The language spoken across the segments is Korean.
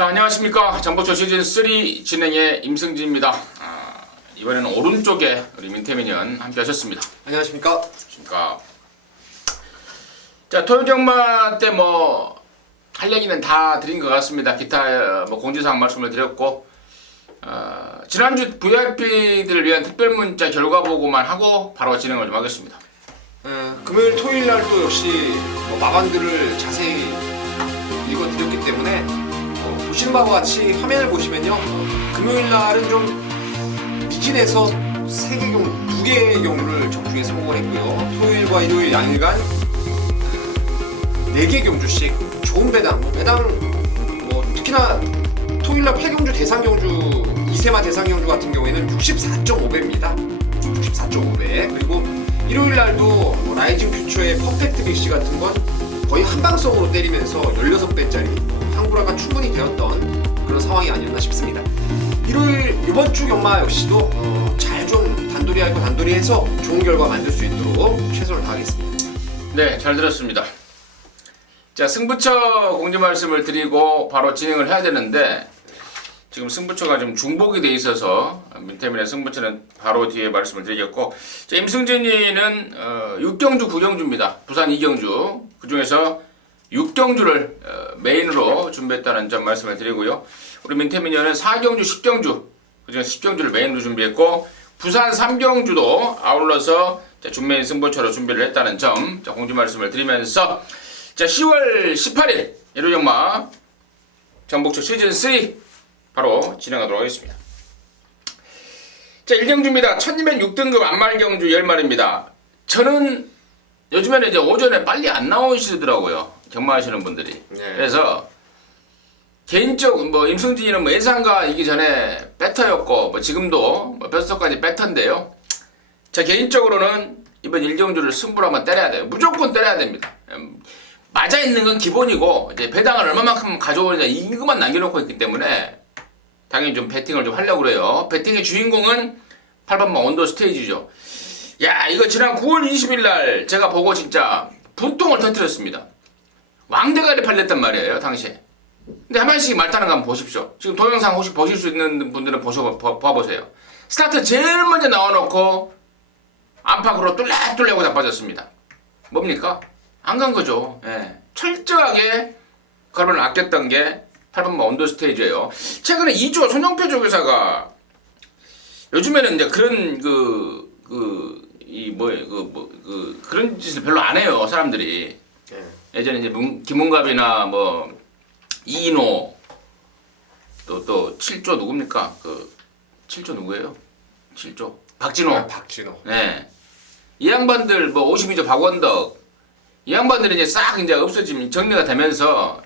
자, 안녕하십니까. 정보초 시즌3 진행의 임승진입니다. 이번에는 오른쪽에 우리 민태민의원 함께 하셨습니다. 안녕하십니까. 자, 토요 경마 때 할 얘기는 다 드린 것 같습니다. 기타 공지사항 말씀을 드렸고, 지난주 VIP들을 위한 특별 문자 결과 보고만 하고 바로 진행을 좀 하겠습니다. 금요일 토요일 날도 역시 마반들을 자세히 읽어드렸기 때문에 보시는 바와 같이 화면을 보시면요, 금요일 날은 좀 미진해서 2개의 경주를 정중에 성공을 했고요. 토요일과 일요일 양일간 4개 경주씩 좋은 배당, 특히나 토요일날 8경주 대상경주 2세마 대상경주 같은 경우에는 64.5배입니다. 64.5배. 그리고 일요일날도 라이징 퓨처의 퍼펙트 빅시 같은 건 거의 한방성으로 때리면서 16배짜리 한구라가 충분히 되었던 그런 상황이 아니었나 싶습니다. 이번 주 경마 역시도 잘 좀 단도리하고 단도리해서 좋은 결과 만들 수 있도록 최선을 다하겠습니다. 네, 잘 들었습니다. 자, 승부처 공지 말씀을 드리고 바로 진행을 해야 되는데, 지금 승부처가 좀 중복이 돼 있어서 민태민의 승부처는 바로 뒤에 말씀을 드리겠고, 자, 임승진이는 6경주 9경주입니다. 부산 2경주, 그 중에서 6경주를 메인으로 준비했다는 점 말씀을 드리고요. 우리 민태민이는 4경주 10경주, 그 중에서 10경주를 메인으로 준비했고, 부산 3경주도 아울러서 준메인 승부처로 준비를 했다는 점 공지 말씀을 드리면서, 자, 10월 18일 일요일경마 정복초 시즌3 바로 진행하도록 하겠습니다. 자, 1경주입니다. 1206등급 안말경주 10마리입니다. 저는 요즘에는 이제 오전에 빨리 안 나오시더라고요, 경마하시는 분들이. 네. 그래서 개인적 임승진이는 예상가 이기 전에 배터였고, 지금도 뼛속까지 배터인데요. 자, 개인적으로는 이번 1경주를 승부로 한번 때려야 돼요. 무조건 때려야 됩니다. 맞아 있는 건 기본이고, 이제 배당을 얼마만큼 가져오느냐 이것만 남겨놓고 있기 때문에 당연히 좀 배팅을 좀 하려고 그래요. 배팅의 주인공은 8번마 온더 스테이지죠. 야, 이거 지난 9월 20일 날 제가 보고 진짜 분통을 터뜨렸습니다. 왕대가리 팔렸단 말이에요, 당시에. 근데 한 번씩 말타는 거 한번 보십시오. 지금 동영상 혹시 보실 수 있는 분들은 봐보세요. 스타트 제일 먼저 나와놓고 안팎으로 뚫레뚫레하고 자빠졌습니다. 뭡니까? 안 간 거죠. 예. 철저하게 가로를 아꼈던 게 8번마 온더 스테이지예요. 최근에 2조 손영표 조교사가 요즘에는 이제 그런 그런 짓을 별로 안 해요, 사람들이. 예전에 이제 김문갑이나 이인호 또 7조 누굽니까? 7조 누구예요? 7조 박진호. 박진호. 네. 이 양반들 52조 박원덕, 이 양반들이 이제 싹 이제 없어지면 정리가 되면서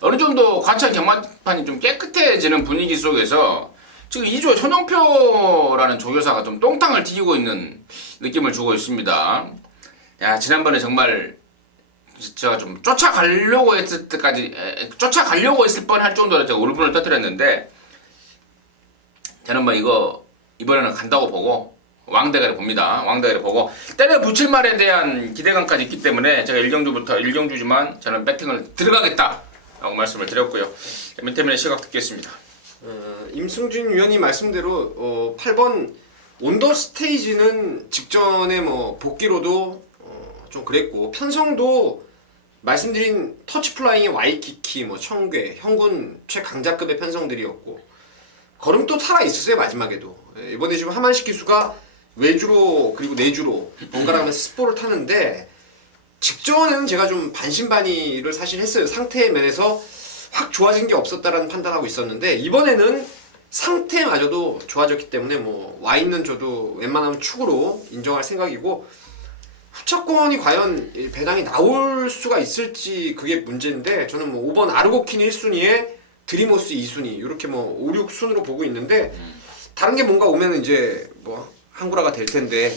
어느 정도 과천 경마판이 좀 깨끗해지는 분위기 속에서 지금 2조 손영표라는 조교사가 좀 똥탕을 튀기고 있는 느낌을 주고 있습니다. 야, 지난번에 정말 제가 좀 쫓아가려고 했을 뻔 할 정도로 제가 울분을 터뜨렸는데, 저는 이번에는 간다고 보고 왕대가리 봅니다. 왕대가리 보고 때려 붙일 말에 대한 기대감까지 있기 때문에 제가 1경주지만 저는 배팅을 들어가겠다 라고 말씀을 드렸고요. 민태민의 시각 듣겠습니다. 임승진 위원님 말씀대로 8번 온더 스테이지는 직전에 복기로도 좀 그랬고, 편성도 말씀드린 터치 플라잉의 와이키키, 청괴, 형군 최강자급의 편성들이었고, 걸음도 살아있었어요. 마지막에도. 이번에 지금 하만식 기수가 외주로 그리고 내주로 번갈아 가면서 스포를 타는데, 직전에는 제가 좀 반신반의를 사실 했어요. 상태 면에서 확 좋아진 게 없었다라는 판단하고 있었는데, 이번에는 상태마저도 좋아졌기 때문에 와있는 저도 웬만하면 축으로 인정할 생각이고, 후차권이 과연 배당이 나올 수가 있을지 그게 문제인데, 저는 5번 아르고킨 1순위에 드리모스 2순위 이렇게 5, 6순으로 보고 있는데, 다른 게 뭔가 오면 이제 한구라가 될 텐데.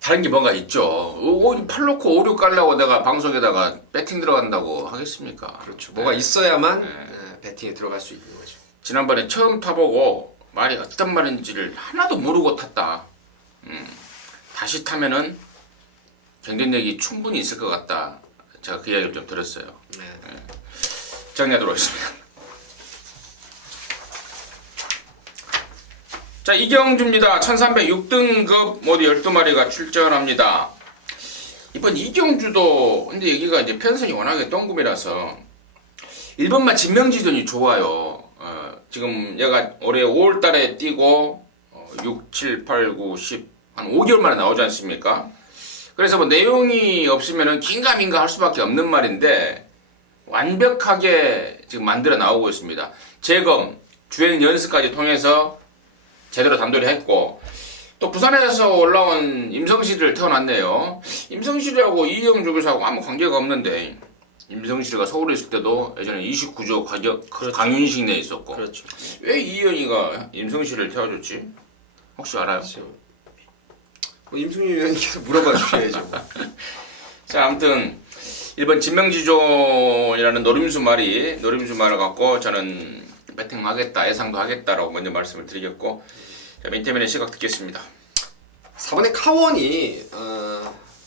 다른 게 뭔가 있죠. 팔 놓고 5, 6 깔라고 내가 방송에다가 배팅 들어간다고 하겠습니까? 그렇죠. 뭐가 있어야만 배팅에 들어갈 수 있는 거죠. 지난번에 처음 타보고 말이 어떤 말인지를 하나도 모르고 탔다. 다시 타면은 경쟁력이 충분히 있을 것 같다. 제가 그 이야기를 좀 들었어요. 정리하도록 하겠습니다. 자, 이경주입니다. 1306등급 모두 12마리가 출전합니다. 이번 이경주도 근데 여기가 이제 편성이 워낙에 똥금이라서 1번만 진명지전이 좋아요. 지금 얘가 올해 5월달에 뛰고 6, 7, 8, 9, 10 한 5개월 만에 나오지 않습니까? 그래서 뭐 내용이 없으면은 긴가민가 할 수밖에 없는 말인데 완벽하게 지금 만들어 나오고 있습니다. 재검, 주행 연습까지 통해서 제대로 단도리 했고 또 부산에서 올라온 임성실을 태어났네요. 임성실하고 이영주 교사하고 아무 관계가 없는데 임성실이가 서울에 있을 때도 예전에 29조 강윤식 내에 있었고 그렇죠. 왜 이현이가 임성실을 태워줬지? 혹시 알아요? 뭐 임승준 위원님께서 물어봐 주셔야죠. 자, 아무튼 이번 진명지존이라는 노림수 말을 갖고 저는 배팅하겠다, 예상도 하겠다라고 먼저 말씀을 드리겠고, 자, 민태민의 시각 듣겠습니다. 4번의 카원이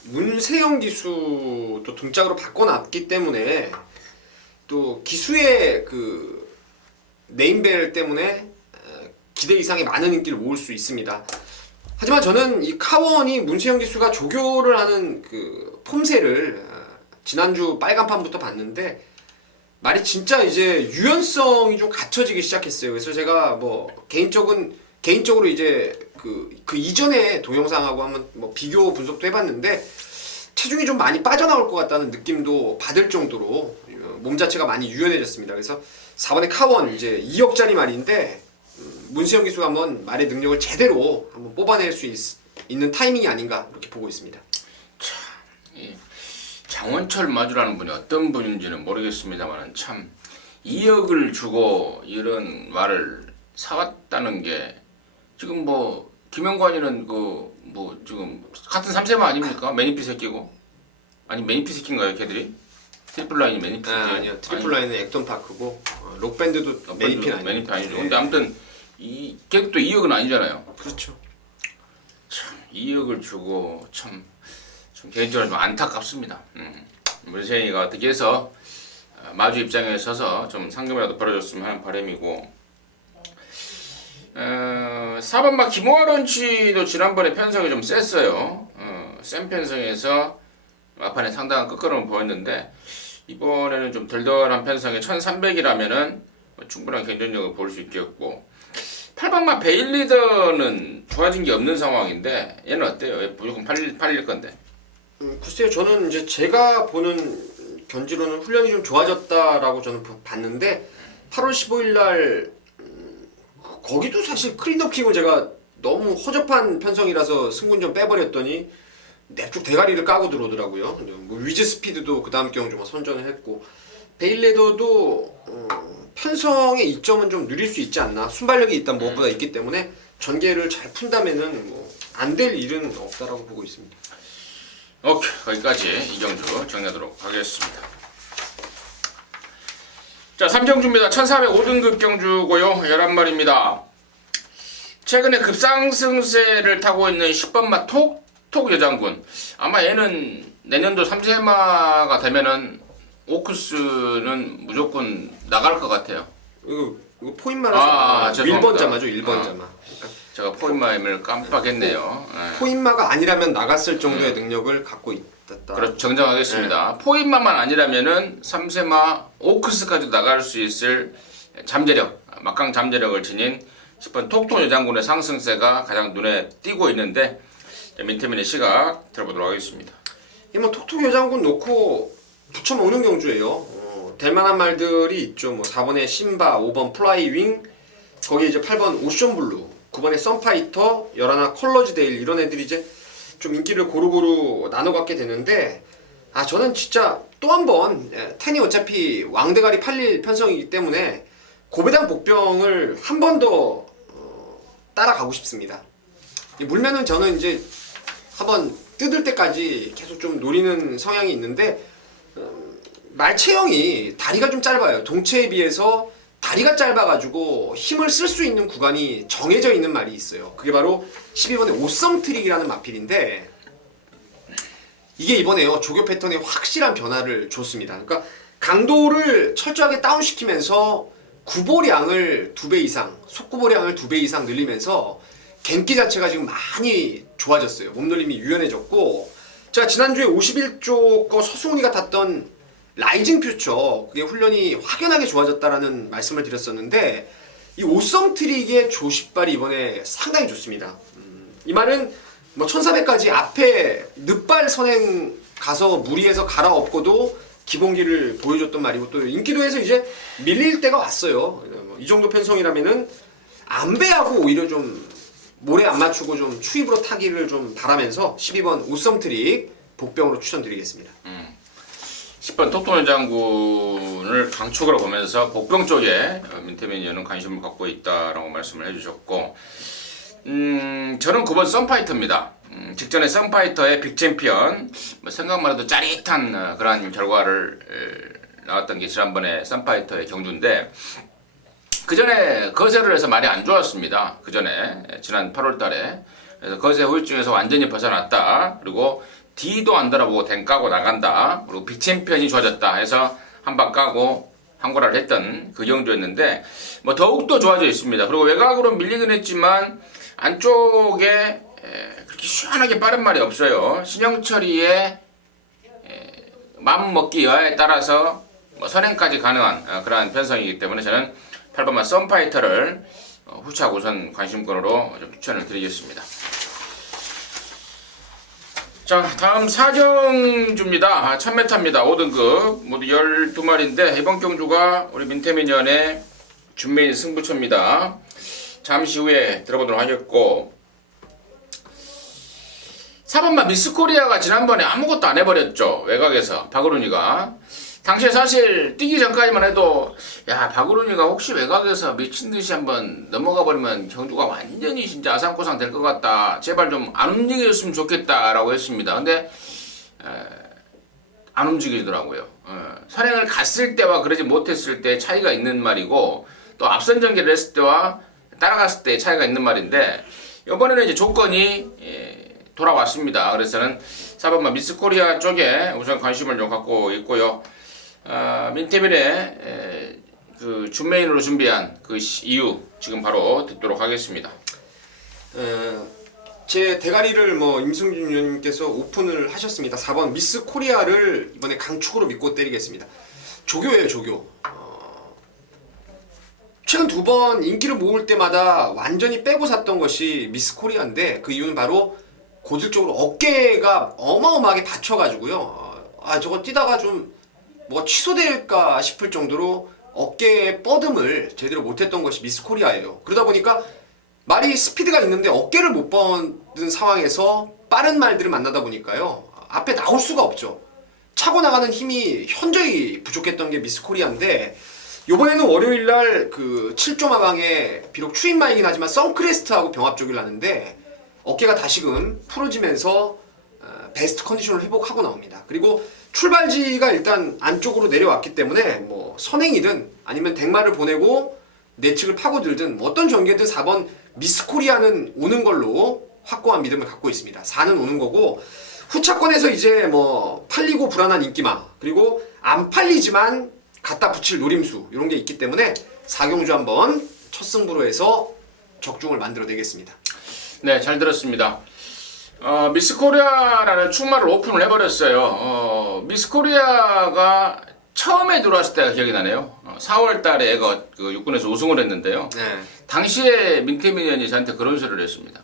문세영 기수도 등짝으로 바꿔놨기 때문에 또 기수의 그 네임벨 때문에 기대 이상의 많은 인기를 모을 수 있습니다. 하지만 저는 이 카원이 문세영 기수가 조교를 하는 그 폼새를 지난주 빨간판부터 봤는데 말이 진짜 이제 유연성이 좀 갖춰지기 시작했어요. 그래서 제가 뭐 개인적으로 이제 그 이전에 동영상하고 한번 뭐 비교 분석도 해봤는데 체중이 좀 많이 빠져나올 것 같다는 느낌도 받을 정도로 몸 자체가 많이 유연해졌습니다. 그래서 4번의 카원 이제 2억짜리 말인데 문세영 기수가 한번 말의 능력을 제대로 한번 뽑아낼 수 있는 타이밍이 아닌가 이렇게 보고 있습니다. 장원철 마주라는 분이 어떤 분인지는 모르겠습니다만 참 2억을 주고 이런 말을 사왔다는 게 지금 뭐 김영관이는 그 뭐 지금 같은 3세마 아닙니까? 매니피 새끼고 아니 매니피 새끼인가요 걔들이? 트리플라인이 매니피 새끼 아니요 트리플라인은 액돈 파크고 록밴드도 매니피 아니죠. 매니피 아니죠. 네. 근데 아무튼 이 걔도 2억은 아니잖아요. 그렇죠. 참 2억을 주고 참 개인적으로 좀 안타깝습니다. 문세영이가 어떻게 해서 마주 입장에 서서 좀 상금이라도 벌어줬으면 하는 바람이고 4번 막 김호하 런치도 지난번에 편성이 좀 셌어요. 센 편성에서 막판에 상당한 끝걸음을 보였는데 이번에는 좀 덜덜한 편성에 1300이라면은 충분한 경쟁력을 볼 수 있겠고 8번마 베일리더는 좋아진 게 없는 상황인데 얘는 어때요? 무조건 팔릴 건데. 글쎄요, 저는 이제 제가 보는 견지로는 훈련이 좀 좋아졌다라고 저는 봤는데 8월 15일 날 거기도 사실 크린더킹을 제가 너무 허접한 편성이라서 승군 좀 빼버렸더니 냅쭉 대가리를 까고 들어오더라고요. 뭐 위즈 스피드도 그 다음 경주 뭐 선전을 했고 베일레더도 편성의 이점은 좀 누릴 수 있지 않나. 순발력이 일단 무엇보다 있기 때문에 전개를 잘 푼다면은 뭐 안 될 일은 없다라고 보고 있습니다. 오케이, 거기까지 이경주 정리하도록 하겠습니다. 자, 3경주입니다. 1405등급 경주고요. 11마리입니다. 최근에 급상승세를 타고 있는 10번마 톡 여장군. 아마 얘는 내년도 3세마가 되면은 오크스는 무조건 나갈 것 같아요. 이거 포인 말아서 죄송합니다. 1번 자마죠. 1번 자마. 그러니까 제가 포인마임을 깜빡했네요. 포인마가 아니라면 나갔을 정도의 능력을 갖고 있다. 그렇죠. 정정하겠습니다. 포인마만 아니라면은 3세마 오크스까지 나갈 수 있을 잠재력, 막강 잠재력을 지닌 10번 톡톡 여장군의 상승세가 가장 눈에 띄고 있는데 민태민의 시각 들어보도록 하겠습니다. 이 뭐 톡톡 여장군 놓고 붙여먹는 경주예요. 될 만한 말들이 있죠. 뭐 4번의 심바, 5번 플라이윙, 거기에 이제 8번 오션블루, 9번의 썬파이터, 11 컬러지데일 이런 애들이 이제 좀 인기를 고루고루 나눠갖게 되는데 저는 진짜 또 한 번 텐이 어차피 왕대가리 팔릴 편성이기 때문에 고배당 복병을 한 번 더 따라가고 싶습니다. 물면은 저는 이제 한번 뜯을 때까지 계속 좀 노리는 성향이 있는데 말 체형이 다리가 좀 짧아요. 동체에 비해서 다리가 짧아가지고 힘을 쓸 수 있는 구간이 정해져 있는 말이 있어요. 그게 바로 12번의 오썸 트릭이라는 마필인데 이게 이번에요 조교 패턴에 확실한 변화를 줬습니다. 그러니까 강도를 철저하게 다운시키면서 구보량을 2배 이상, 속구보량을 2배 이상 늘리면서 gen기 자체가 지금 많이 좋아졌어요. 몸놀림이 유연해졌고, 제가 지난주에 51조 거 서승훈이가 탔던 라이징 퓨처, 그게 훈련이 확연하게 좋아졌다라는 말씀을 드렸었는데, 이 오썸 트릭의 조십발이 이번에 상당히 좋습니다. 이 말은 뭐 1400까지 앞에 늑발 선행 가서 무리해서 갈아엎고도 기본기를 보여줬던 말이고, 또 인기도에서 이제 밀릴 때가 왔어요. 이 정도 편성이라면은 안배하고 오히려 좀 모래 안 맞추고 좀 추입으로 타기를 좀 바라면서 12번 오썸 트릭 복병으로 추천드리겠습니다. 10번 토토노 장군을 강축으로 보면서 복병 쪽에 민태민 의원은 관심을 갖고 있다라고 말씀을 해주셨고, 저는 9번 썬파이터입니다. 직전에 썬파이터의 빅챔피언, 뭐 생각만 해도 짜릿한 그러한 결과를 나왔던 게 지난번에 썬파이터의 경주인데, 그 전에 거세를 해서 말이 안 좋았습니다. 그 전에 지난 8월달에. 그래서 거세 후유증에서 완전히 벗어났다. 그리고 D도 안 달아보고 댕 까고 나간다. 그리고 빅챔피언이 좋아졌다 해서 한 방 까고 항고라를 했던 그 경주였는데, 뭐 더욱더 좋아져 있습니다. 그리고 외곽으로 밀리긴 했지만 안쪽에 그렇게 시원하게 빠른 말이 없어요. 신영철이의 마음먹기 여하에 따라서 뭐 선행까지 가능한 그러한 편성이기 때문에 저는 8번마 썬파이터를 후착 우선 관심권으로 좀 추천을 드리겠습니다. 자, 다음 사경주입니다. 1000m입니다. 5등급 모두 12마리인데 이번 경주가 우리 민태민 의원의 준메인 승부처입니다. 잠시 후에 들어보도록 하겠고, 4번마 미스코리아가 지난번에 아무것도 안 해버렸죠. 외곽에서 박으룬이가. 당시에 사실 뛰기 전까지만 해도 야, 박으룬이가 혹시 외곽에서 미친듯이 한번 넘어가 버리면 경주가 완전히 진짜 아상코상 될 것 같다, 제발 좀 안 움직여줬으면 좋겠다 라고 했습니다. 근데 안 움직이더라고요. 선행을 갔을 때와 그러지 못했을 때 차이가 있는 말이고, 또 앞선 전개를 했을 때와 따라갔을 때 차이가 있는 말인데, 이번에는 이제 조건이 돌아왔습니다. 그래서 저는 4번마 미스코리아 쪽에 우선 관심을 좀 갖고 있고요. 민태민의 그 준메인으로 준비한 그 이유 지금 바로 듣도록 하겠습니다. 제 대가리를 뭐 임승준 의원님께서 오픈을 하셨습니다. 4번 미스 코리아를 이번에 강축으로 믿고 때리겠습니다. 조교예요, 조교. 최근 2번 인기를 모을 때마다 완전히 빼고 샀던 것이 미스 코리아인데, 그 이유는 바로 고질적으로 어깨가 어마어마하게 다쳐가지고요. 저거 뛰다가 좀 뭐 취소될까 싶을 정도로 어깨의 뻗음을 제대로 못했던 것이 미스 코리아예요. 그러다 보니까 말이 스피드가 있는데 어깨를 못 뻗은 상황에서 빠른 말들을 만나다 보니까요, 앞에 나올 수가 없죠. 차고 나가는 힘이 현저히 부족했던 게 미스 코리아인데, 요번에는 월요일날 그 7조 마방에 비록 추임마이긴 하지만 선크레스트하고 병합조기를 하는데 어깨가 다시금 풀어지면서 베스트 컨디션을 회복하고 나옵니다. 그리고 출발지가 일단 안쪽으로 내려왔기 때문에 뭐 선행이든 아니면 댕마를 보내고 내측을 파고들든 뭐 어떤 전개든 4번 미스코리아는 오는 걸로 확고한 믿음을 갖고 있습니다. 4는 오는 거고, 후차권에서 이제 뭐 팔리고 불안한 인기마, 그리고 안 팔리지만 갖다 붙일 노림수, 이런 게 있기 때문에 4경주 한번 첫 승부로 해서 적중을 만들어내겠습니다. 네, 잘 들었습니다. 미스코리아라는 축마를 오픈을 해버렸어요. 미스코리아가 처음에 들어왔을 때가 기억이 나네요. 4월 달에 그 육군에서 우승을 했는데요. 네. 당시에 민태민 의원이 저한테 그런 소리를 했습니다.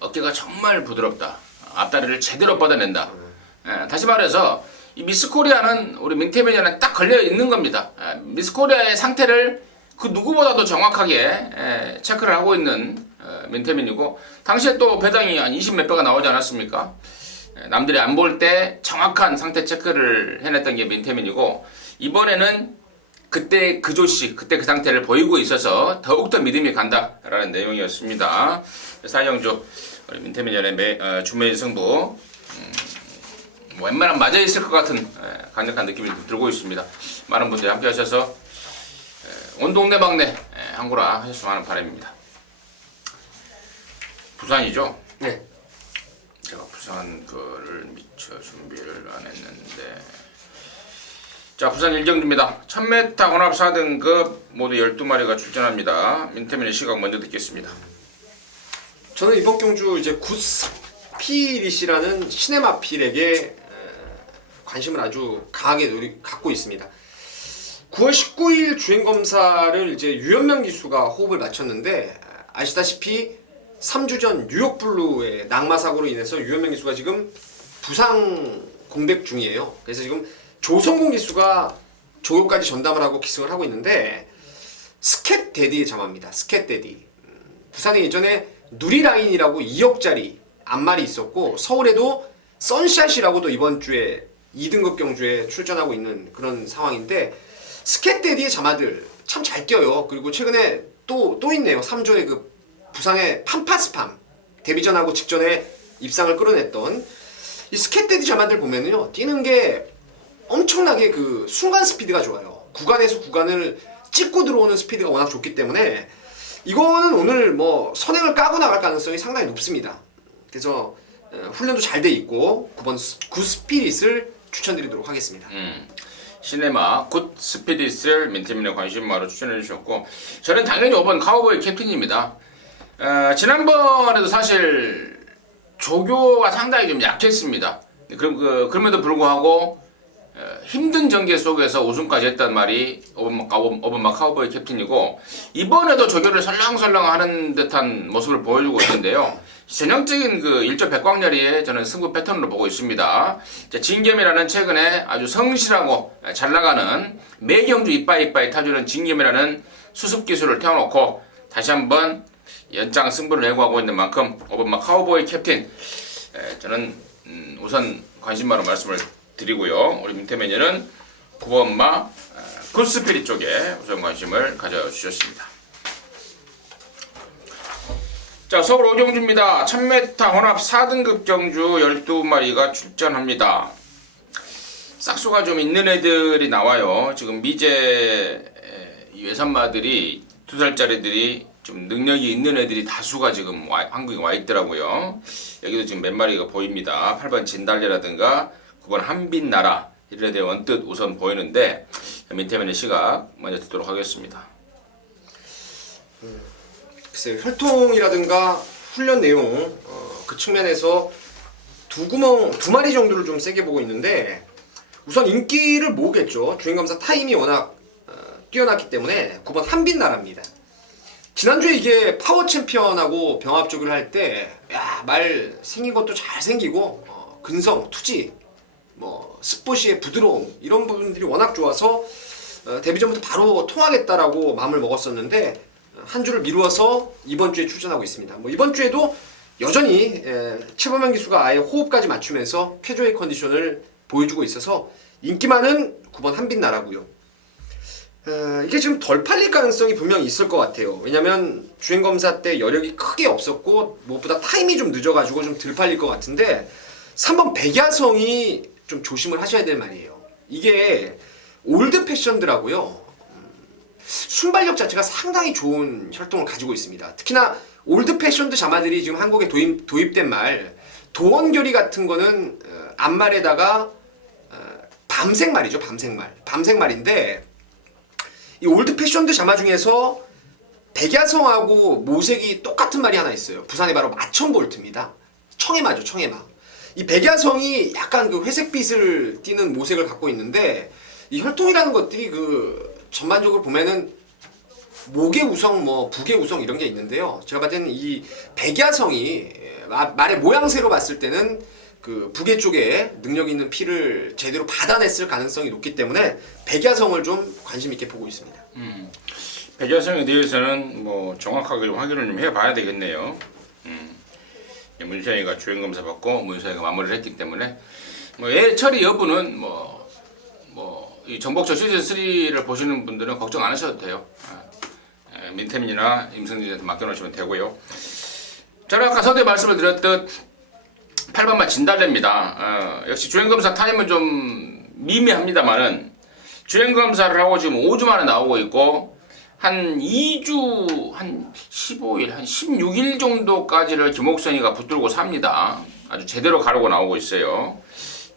어깨가 정말 부드럽다. 앞다리를 제대로 뻗어낸다. 다시 말해서 이 미스코리아는 우리 민태민 의원에 딱 걸려 있는 겁니다. 미스코리아의 상태를 그 누구보다도 정확하게 체크를 하고 있는 민태민이고, 당시에 또 배당이 한 20몇 배가 나오지 않았습니까? 남들이 안 볼 때 정확한 상태 체크를 해냈던 게 민태민이고, 이번에는 그때 그 조씨, 그때 그 상태를 보이고 있어서 더욱더 믿음이 간다라는 내용이었습니다. 4경주 우리 민태민 의원의 준메인 승부, 뭐 웬만하면 맞아 있을 것 같은 강력한 느낌이 들고 있습니다. 많은 분들이 함께 하셔서 온 동네 막내 항구라 하셨으면 하는 바람입니다. 부산이죠? 네. 제가 부산 거를 미처 준비를 안 했는데, 자, 부산 1경주입니다. 1000m 혼합 4등급 모두 12마리가 출전합니다. 민태민의 시각 먼저 듣겠습니다. 저는 이번 경주 이제 구스피릿이라는 시네마필에게 관심을 아주 강하게 갖고 있습니다. 9월 19일 주행검사를 이제 유현명 기수가 호흡을 마쳤는데 아시다시피 3주 전 뉴욕블루의 낙마사고로 인해서 유현명 기수가 지금 부상 공백 중이에요. 그래서 지금 조성공 기수가 조교까지 전담을 하고 기승을 하고 있는데 스캣데디의 자마입니다. 스캣데디. 부산에 예전에 누리라인이라고 2억짜리 앞말이 있었고 서울에도 선샷이라고도 이번 주에 2등급 경주에 출전하고 있는 그런 상황인데 스캣데디의 자마들 참 잘 뛰어요. 그리고 최근에 또 있네요. 3조의 그 부상의 팜파스팜 데뷔전하고 직전에 입상을 끌어냈던 이 스캣데디 자마들 보면은요 뛰는 게 엄청나게 그 순간 스피드가 좋아요. 구간에서 구간을 찍고 들어오는 스피드가 워낙 좋기 때문에 이거는 오늘 뭐 선행을 까고 나갈 가능성이 상당히 높습니다. 그래서 훈련도 잘 돼 있고 9번 굿스피릿을 추천드리도록 하겠습니다. 시네마 굿스피릿을 민태민의 관심마로 추천해 주셨고 저는 당연히 5번 카우보이 캡틴입니다. 지난번에도 사실 조교가 상당히 좀 약했습니다. 그럼에도 불구하고 힘든 전개 속에서 우승까지 했단 말이 오번마 카우보이 캡틴이고 이번에도 조교를 설렁설렁 하는 듯한 모습을 보여주고 있는데요. 전형적인 그 일조 백광열이의 저는 승부 패턴으로 보고 있습니다. 진겸이라는 최근에 아주 성실하고 잘 나가는 매경주 이빠이 타주는 진겸이라는 수습 기술을 태워놓고 다시 한번 연장 승부를 예고하고 있는 만큼 오번마 카우보이 캡틴 저는 우선 관심마로 말씀을 드리고요. 우리 민태매니는 9번마 굿스피릿 쪽에 우선 관심을 가져주셨습니다. 자, 서울 오경주입니다. 1000m 혼합 4등급 경주 12마리가 출전합니다. 싹수가 좀 있는 애들이 나와요. 지금 미제 외산마들이 2살짜리들이 좀 능력이 있는 애들이 다수가 지금 한국에 와 있더라고요. 여기도 지금 몇 마리가 보입니다. 8번 진달래라든가 9번 한빛나라 이런 애들 원뜻 우선 보이는데 민태면의 시각 먼저 듣도록 하겠습니다. 글쎄요, 혈통이라든가 훈련 내용 그 측면에서 두 마리 정도를 좀 세게 보고 있는데 우선 인기를 모으겠죠. 주행검사 타임이 워낙 뛰어났기 때문에 9번 한빛나라입니다. 지난주에 이게 파워 챔피언하고 병합 조교를 할 때 말 생긴 것도 잘 생기고 근성, 투지, 뭐 스포시의 부드러움 이런 부분들이 워낙 좋아서 데뷔전부터 바로 통하겠다라고 마음을 먹었었는데 한 주를 미루어서 이번 주에 출전하고 있습니다. 뭐 이번 주에도 여전히 최범현 기수가 아예 호흡까지 맞추면서 쾌조의 컨디션을 보여주고 있어서 인기 많은 9번 한빛나라고요. 이게 지금 덜 팔릴 가능성이 분명히 있을 것 같아요. 왜냐면 주행검사 때 여력이 크게 없었고 무엇보다 타임이 좀 늦어가지고 좀 덜 팔릴 것 같은데 3번 백야성이 좀 조심을 하셔야 될 말이에요. 이게 올드 패션들하고요. 순발력 자체가 상당히 좋은 혈통을 가지고 있습니다. 특히나 올드 패션드 자마들이 지금 한국에 도입된 말 도원결이 같은 거는 앞말에다가 밤색말이죠. 밤색말인데 이 올드 패션드 자마 중에서 백야성하고 모색이 똑같은 말이 하나 있어요. 부산에 바로 마천볼트입니다. 청해마죠. 청해마. 이 백야성이 약간 그 회색빛을 띠는 모색을 갖고 있는데 이 혈통이라는 것들이 그 전반적으로 보면은 목의 우성, 뭐 북의 우성 이런 게 있는데요. 제가 봤을 때는 이 백야성이 말의 모양새로 봤을 때는 그 북의 쪽에 능력 있는 피를 제대로 받아냈을 가능성이 높기 때문에 백야성을 좀 관심 있게 보고 있습니다. 백야성에 대해서는 뭐 정확하게 좀 확인을 좀 해봐야 되겠네요. 문서희가 주행검사 받고 문서희가 마무리를 했기 때문에 뭐 애 처리 여부는 이 정복철 시즌 3를 보시는 분들은 걱정 안 하셔도 돼요. 민태민이나 임승진한테 맡겨놓으시면 되고요. 저는 아까 서두에 말씀을 드렸듯 8번마 진달래입니다. 역시 주행검사 타임은 좀 미미합니다만은 주행검사를 하고 지금 5주 만에 나오고 있고 한 2주, 한 15일, 한 16일 정도까지를 김옥선이가 붙들고 삽니다. 아주 제대로 가르고 나오고 있어요.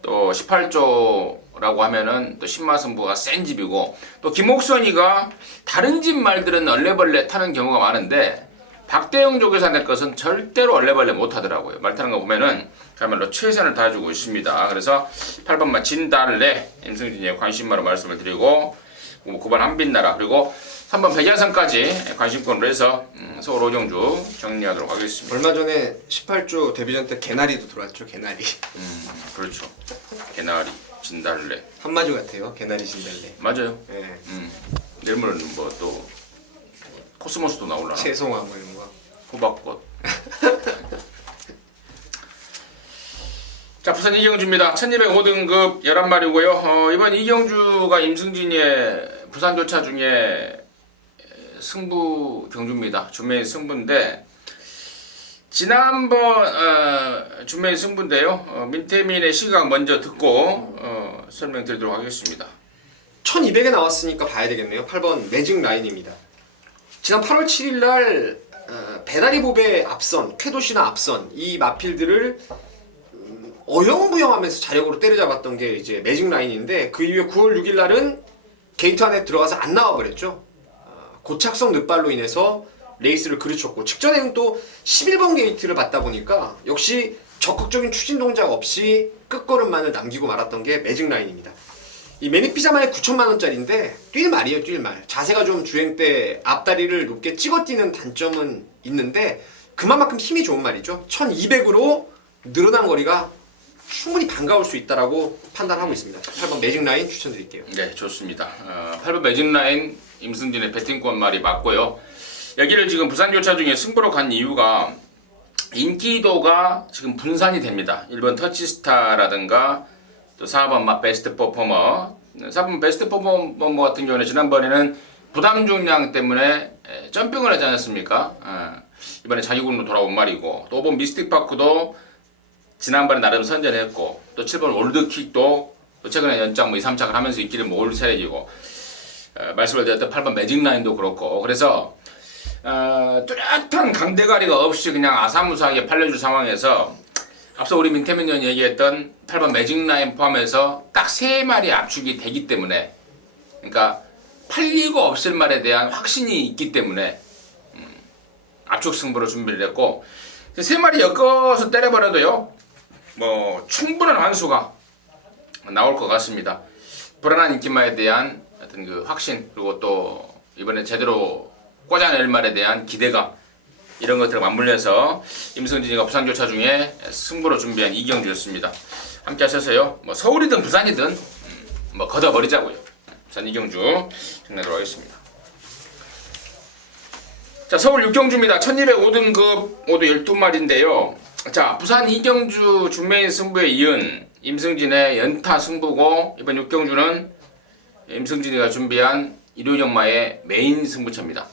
또 18조라고 하면은 또 신마승부가 센 집이고 또 김옥선이가 다른 집 말들은 얼레벌레 타는 경우가 많은데 박대영 조교사 낼 것은 절대로 얼레벌레 못하더라고요. 말 타는 거 보면은 그야말로 최선을 다해주고 있습니다. 그래서 8번마 진달래 임승진의 관심마로 말씀을 드리고 9번 한빛나라 그리고 3번 백야선까지 관심권으로 해서 서울 오정주 정리하도록 하겠습니다. 얼마 전에 18조 데뷔전 때 개나리도 들어왔죠. 개나리. 그렇죠. 개나리, 진달래. 한마디 같아요. 개나리 진달래. 맞아요. 예. 내일모레는 뭐 또 코스모스도 나올라나. 채송화 뭐 이런 거. 호박꽃. 자, 부산 이경주입니다. 1205등급 11마리고요. 이번 이경주가 임승진의 부산조차 중에 승부 경주입니다. 준메인 승부인데 지난번 준메인 승부인데요. 민태민의 시각 먼저 듣고 설명드리도록 하겠습니다. 1200에 나왔으니까 봐야 되겠네요. 8번 매직 라인입니다. 지난 8월 7일 날 배다리보배 앞선, 쾌도시나 앞선 이 마필들을 어영부영하면서 자력으로 때려잡았던 게 이제 매직 라인인데 그 이후에 9월 6일 날은 게이트 안에 들어가서 안 나와버렸죠. 고착성 늑발로 인해서 레이스를 그르쳤고 직전에는 또 11번 게이트를 받다 보니까 역시 적극적인 추진 동작 없이 끝걸음만을 남기고 말았던 게 매직 라인입니다. 이 매닉피자만의 9천만원짜리인데 뛸 말이에요. 뛸 말. 자세가 좀 주행 때 앞다리를 높게 찍어 뛰는 단점은 있는데 그만큼 힘이 좋은 말이죠. 1200으로 늘어난 거리가 충분히 반가울 수 있다라고 판단하고 있습니다. 8번 매직 라인 추천드릴게요. 네, 좋습니다. 8번 매직 라인 임승진의 배팅권 말이 맞고요. 여기를 지금 부산교차 중에 승부로 간 이유가 인기도가 지금 분산이 됩니다. 1번 터치스타라든가 또 4번 베스트 퍼포머. 4번 베스트 퍼포머 같은 경우는 지난번에는 부담 중량 때문에 점핑을 하지 않았습니까? 이번에 자기군으로 돌아온 말이고 또 5번 미스틱 파크도 지난번에 나름 선전했고 또 7번 올드킥도 또 최근에 연장 2, 3착을 하면서 인기를 모을 세력이고 말씀을 드렸던 8번 매직 라인도 그렇고 그래서 뚜렷한 강대가리가 없이 그냥 아사무사하게 팔려줄 상황에서 앞서 우리 민태민 의원이 얘기했던 8번 매직 라인 포함해서 딱 3마리 압축이 되기 때문에 그러니까 팔리고 없을 말에 대한 확신이 있기 때문에 압축 승부로 준비를 했고 3마리 엮어서 때려버려도요 뭐 충분한 환수가 나올 것 같습니다. 불안한 인기마에 대한 어떤 그 확신 그리고 또 이번에 제대로 꽂아낼 말에 대한 기대감 이런 것들을 맞물려서 임승진이가 부산교차 중에 승부로 준비한 이경주였습니다. 함께 하셔서요 뭐 서울이든 부산이든 뭐 걷어버리자고요. 부산 이경주 정리하도록 하겠습니다. 자, 서울 6경주입니다. 1205등급 모두 12마리인데요. 자, 부산 이경주 준메인 승부에 이은 임승진의 연타 승부고 이번 6경주는 임승진이가 준비한 일요일역마의 메인 승부처입니다.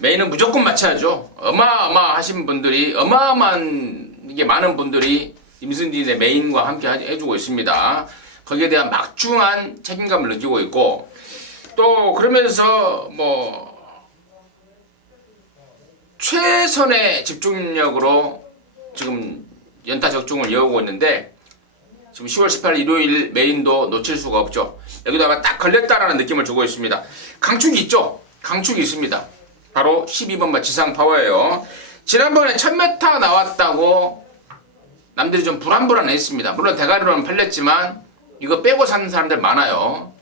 메인은 무조건 맞춰야죠. 어마어마하신 분들이 어마어마한 게 많은 분들이 임승진의 메인과 함께 해주고 있습니다. 거기에 대한 막중한 책임감을 느끼고 있고 또 그러면서 뭐 최선의 집중력으로 지금 연타 적중을 이어오고 있는데 지금 10월 18일 일요일 메인도 놓칠 수가 없죠. 여기도 아마 딱 걸렸다라는 느낌을 주고 있습니다. 강축이 있죠. 강축이 있습니다. 바로 12번마 지상파워예요. 지난번에 1000m 나왔다고 남들이 좀 불안불안했습니다. 물론 대가리로는 팔렸지만 이거 빼고 사는 사람들 많아요.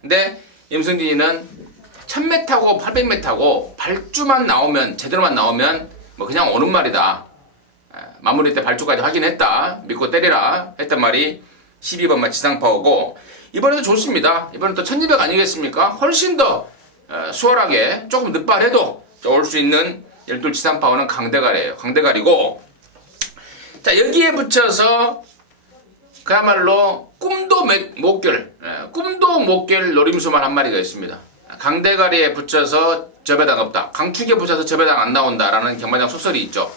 근데 임승진이는 1000m고 800m고 발주만 나오면 제대로만 나오면 뭐 그냥 오는 말이다. 마무리 때 발주까지 확인했다. 믿고 때리라 했던 말이 12번마 지상파워고 이번에도 좋습니다. 이번엔 또 1200 아니겠습니까? 훨씬 더 수월하게 조금 늦발해도 올 수 있는 12 지상파워는 강대가리예요. 강대가리고 자 여기에 붙여서 그야말로 꿈도 못 깰 노림수만 한 마리가 있습니다. 강대가리에 붙여서 접배당 없다. 강축에 붙여서 접배당 안 나온다라는 경마장 속설이 있죠.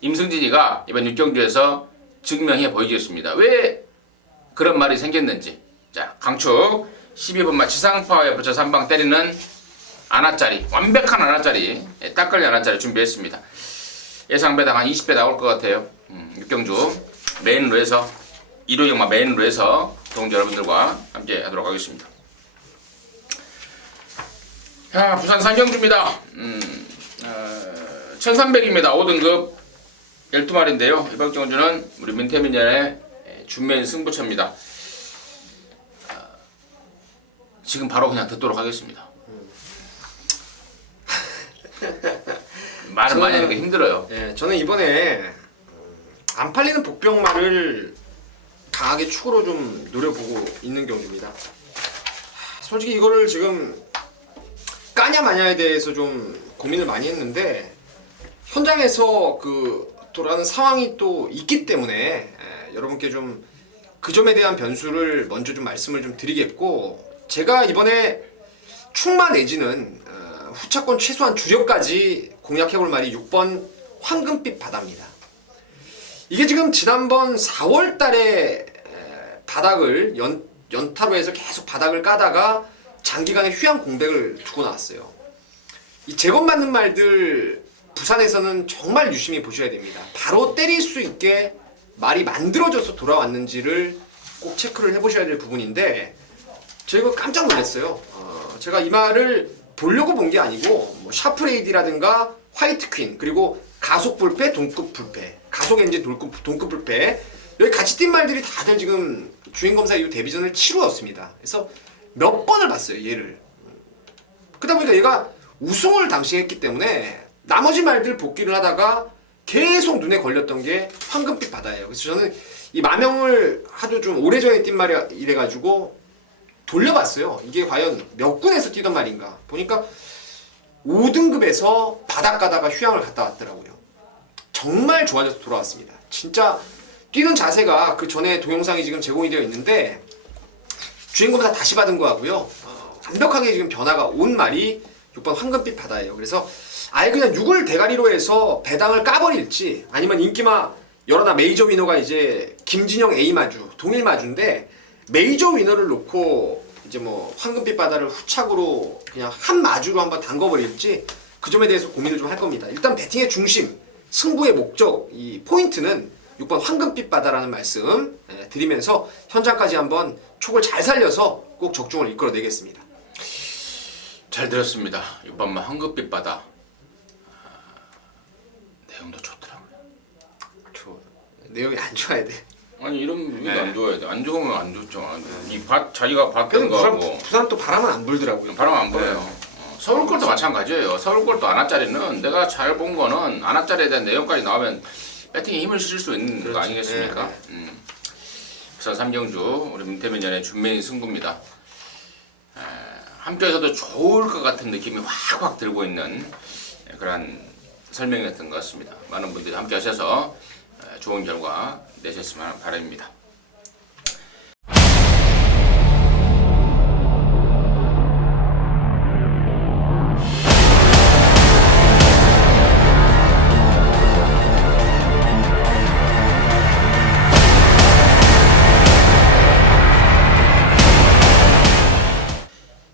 임승진이가 이번 6경주에서 증명해 보이겠습니다. 왜 그런 말이 생겼는지. 자, 강축 12번마 지상파워에 붙여서 한 방 때리는 안아짜리, 완벽한 안아짜리, 딱 걸린 안아짜리 준비했습니다. 예상배당 한 20배 나올 것 같아요. 6경주 메인으로 해서 1호 경마 메인으로 해서 동조 여러분들과 함께 하도록 하겠습니다. 자, 부산 상경주입니다. 1300입니다. 5등급 12마리인데요. 이번 경주는 우리 민태민전의 준매인 승부처입니다. 지금 바로 그냥 듣도록 하겠습니다. 말을 많이 하니까 힘들어요. 예, 저는 이번에 안 팔리는 복병말을 강하게 축으로 좀 노려보고 있는 경주입니다. 솔직히 이거를 지금 까냐 마냐에 대해서 좀 고민을 많이 했는데 현장에서 그 돌아가는 상황이 또 있기 때문에 여러분께 좀 그 점에 대한 변수를 먼저 좀 말씀을 좀 드리겠고, 제가 이번에 충마 내지는 후차권 최소한 주력까지 공략해볼 말이 6번 황금빛 바다입니다. 이게 지금 지난번 4월 달에 바닥을 연타로 해서 계속 바닥을 까다가 장기간의 휴양 공백을 두고 나왔어요. 이 제곱맞는 말들 부산에서는 정말 유심히 보셔야 됩니다. 바로 때릴 수 있게 말이 만들어져서 돌아왔는지를 꼭 체크를 해보셔야 될 부분인데, 제가 깜짝 놀랐어요. 제가 이 말을 보려고 본 게 아니고 뭐 샤프레이디라든가 화이트 퀸, 그리고 가속 불패, 동급 불패, 가속 엔진 동급 불패, 여기 같이 뛴 말들이 다들 지금 주행검사 이후 데뷔전을 치루었습니다. 그래서 몇 번을 봤어요, 얘를. 그러다 보니까 얘가 우승을 당시 했기 때문에 나머지 말들 복귀를 하다가 계속 눈에 걸렸던 게 황금빛 바다예요. 그래서 저는 이 마명을 하도 좀 오래전에 뛴 말이 이래가지고 돌려봤어요. 이게 과연 몇 군에서 뛰던 말인가. 보니까 5등급에서 바닥 가다가 휴양을 갔다 왔더라고요. 정말 좋아져서 돌아왔습니다. 진짜 뛰는 자세가 그 전에 동영상이 지금 제공이 되어 있는데 주행검사 다시 받은 거하고요. 완벽하게 지금 변화가 온 말이 6번 황금빛 바다예요. 그래서 아예 그냥 6을 대가리로 해서 배당을 까버릴지, 아니면 인기마 여러나 메이저 위너가 이제 김진영 A 마주, 동일 마주인데 메이저 위너를 놓고 이제 뭐 황금빛 바다를 후착으로 그냥 한 마주로 한번 담궈버릴지, 그 점에 대해서 고민을 좀 할 겁니다. 일단 배팅의 중심, 승부의 목적, 이 포인트는 6번 황금빛 바다라는 말씀 드리면서 현장까지 한번 촉을 잘 살려서 꼭 적중을 이끌어내겠습니다. 잘 들었습니다. 6번만 황금빛 바다. 내용도 좋더라고요. 내용이 안 좋아야 돼. 아니 이런 네. 안 좋아야 돼. 안 좋으면 안 좋죠. 자기가 봤던 그래도 거하고 부산 또 바람은 안 불더라고요. 바람 안 불어요. 서울 걸도 마찬가지예요. 서울 걸도 아나짜리는 내가 잘 본 거는 아나짜리에 대한 내용까지 나오면 배팅에 힘을 실을 수 있는 거 아니겠습니까? 부산 삼경주 우리 민태민전의 준매인 승부입니다. 함께해서도 좋을 것 같은 느낌이 확확 들고 있는 그런 설명이었던 것 같습니다. 많은 분들이 함께 하셔서 좋은 결과 내셨으면 바랍니다.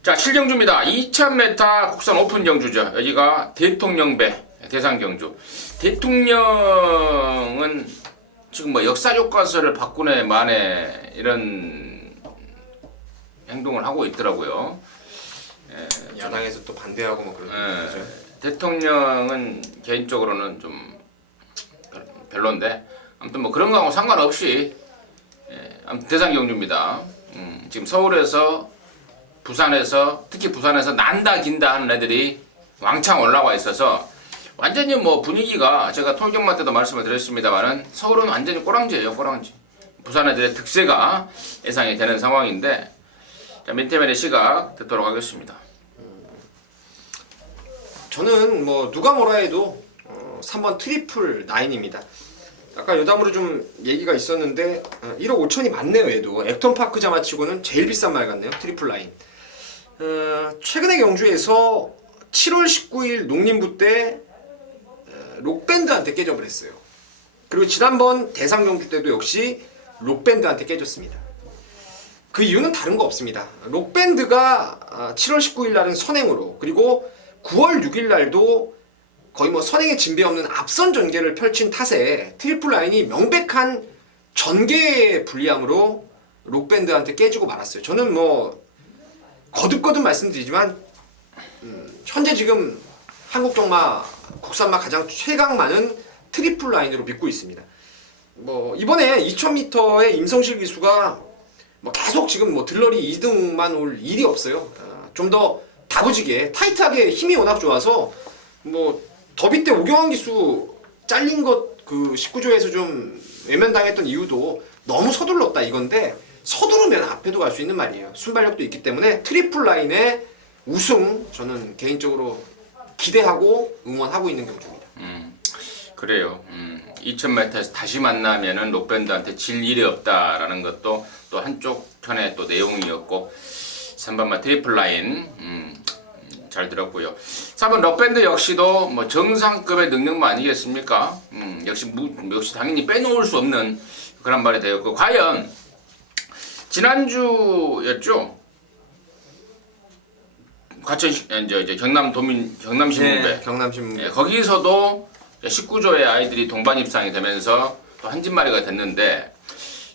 자, 7경주입니다. 2000m 국산 오픈 경주죠. 여기가 대통령배 대상 경주. 대통령은 지금 뭐 역사 교과서를 바꾸네 마네 이런 행동을 하고 있더라고요. 야당에서 또 반대하고 뭐 그러는 거죠. 대통령은 개인적으로는 좀 별론데, 아무튼 뭐 그런 거하고 상관없이 아무튼 대상 경주입니다. 지금 서울에서 부산에서, 특히 부산에서 난다 긴다 하는 애들이 왕창 올라와 있어서 완전히 뭐 분위기가, 제가 통경만 때도 말씀을 드렸습니다만은 서울은 완전히 꼬랑지예요, 꼬랑지. 부산 애들의 득세가 예상이 되는 상황인데, 자, 민태면의 시각 듣도록 하겠습니다. 저는 뭐 누가 뭐라 해도 3번 트리플 9입니다. 아까 여담으로 좀 얘기가 있었는데 1억 5천이 맞네요. 얘도 액턴파크 자마치고는 제일 비싼 말 같네요. 트리플 9. 최근에 경주에서 7월 19일 농림부 때 록밴드한테 깨져버렸어요. 그리고 지난번 대상 경주 때도 역시 록밴드한테 깨졌습니다. 그 이유는 다른 거 없습니다. 록밴드가 7월 19일 날은 선행으로, 그리고 9월 6일 날도 거의 뭐 선행에 진배 없는 앞선 전개를 펼친 탓에 트리플 9이 명백한 전개 불리함으로 록밴드한테 깨지고 말았어요. 저는 뭐 거듭거듭 말씀드리지만 현재 지금 한국 정마 국산마 가장 최강 많은 트리플 라인으로 믿고 있습니다. 뭐 이번에 2000m의 임성실 기수가 뭐 계속 지금 뭐 들러리 2등만 올 일이 없어요. 좀 더 다부지게 타이트하게 힘이 워낙 좋아서 뭐 더비 때 오경환 기수 잘린 것 그 19조에서 좀 외면당했던 이유도 너무 서둘렀다 이건데 서두르면 앞에도 갈 수 있는 말이에요. 순발력도 있기 때문에 트리플 라인의 우승 저는 개인적으로 기대하고 응원하고 있는 경주입니다. 그래요. 2000m에서 다시 만나면은 록밴드한테 질 일이 없다라는 것도 또 한쪽 편의 또 내용이었고 3번마 트리플 라인 잘 들었고요. 3번 록밴드 역시도 뭐 정상급의 능력만 아니겠습니까? 역시 당연히 빼놓을 수 없는 그런 말이 되었고 과연 지난주였죠? 과천 이제 경남신문배 네, 경남신문배. 거기서도 19조의 아이들이 동반 입상이 되면서 또 한 집마리가 됐는데